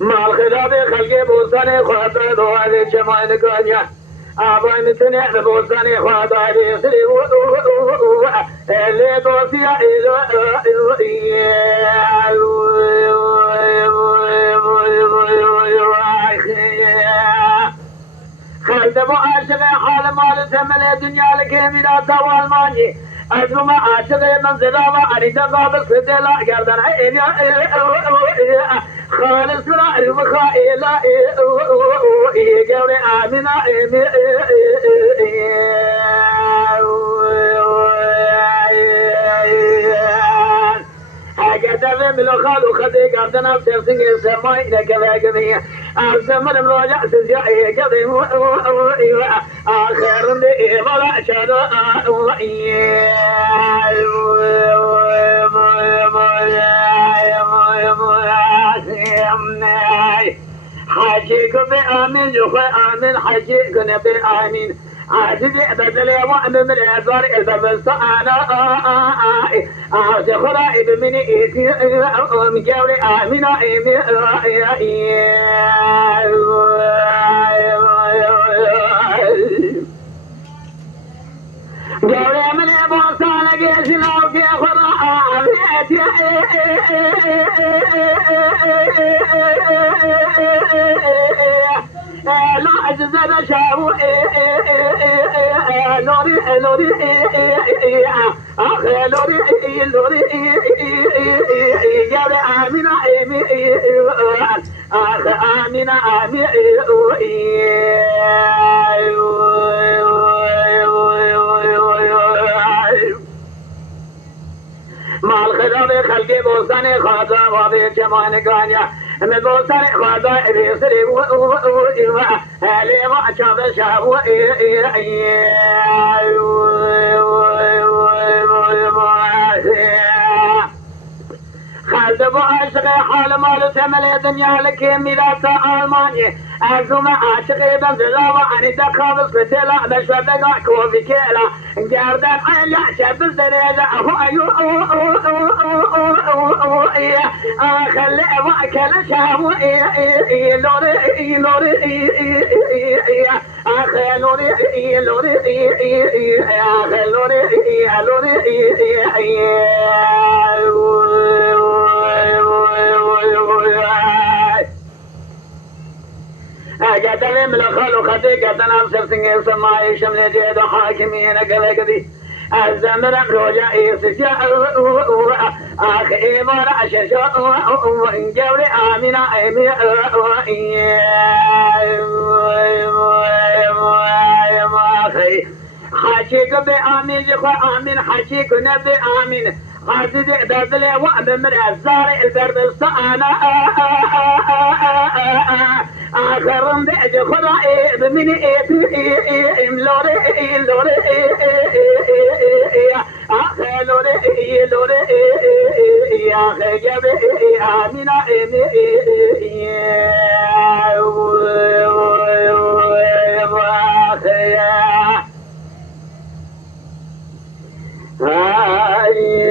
مال خلاب خلق بوستان خاطر دوال جمال گانیا آبای متنه بوستان خاطر سری لی دوسیا خالد ابو عاشق حال مال تمل دنيا لك من دوال ماني أزم عاشق من زلابة أريد قابل سدلا قردن خالص لا المخائلة قولي آمنة هكذا من الخال وخذي قردنا بسرسنج السماء لك باقضية أزمن مراجع سزيائي قضي آخر لي ولا شراء حاجيك بآمين جوخي آمين حاجيك نبي آمين عاجزي بدلي وأنا من الأزار إذا بس أنا خرائب من إيتي مجاوري آمين جاوري من أبو صالح يسلوك يا خرائب لا أجزنا شاو لوري لوري أخ لوري لوري يا آمنة أخ آمنة مال خدای خلقی بوستان خدا و به جمان گانیا من بوستان خدا ریسری و هلی ما چند شاو خالد ابو عاشق حال مال تمل دنیا لك میراث آلمانی ازم عاشق بنزلا و عنی دخابس فتلا بشودگا کوفی کلا گردن علی شب زریده اهو خلي واكل شاو لوري لوري اخ لوري لوري اخ لوري أجدني من الخلق خدي قدنا بسرسنج سماي شمل جيد حاكمين قلقدي الزمن رجع يسجع أخ إيمان أشجع جوري آمنا أخي حاشيك بآمين جخوا آمين حاشيك نبي آمين عزيز بدلي وأمن من الزار البرد الصعانة آخر دعج خرائي بمني لوري لوري آخر لوري لوري آخر جبي آمنا آخر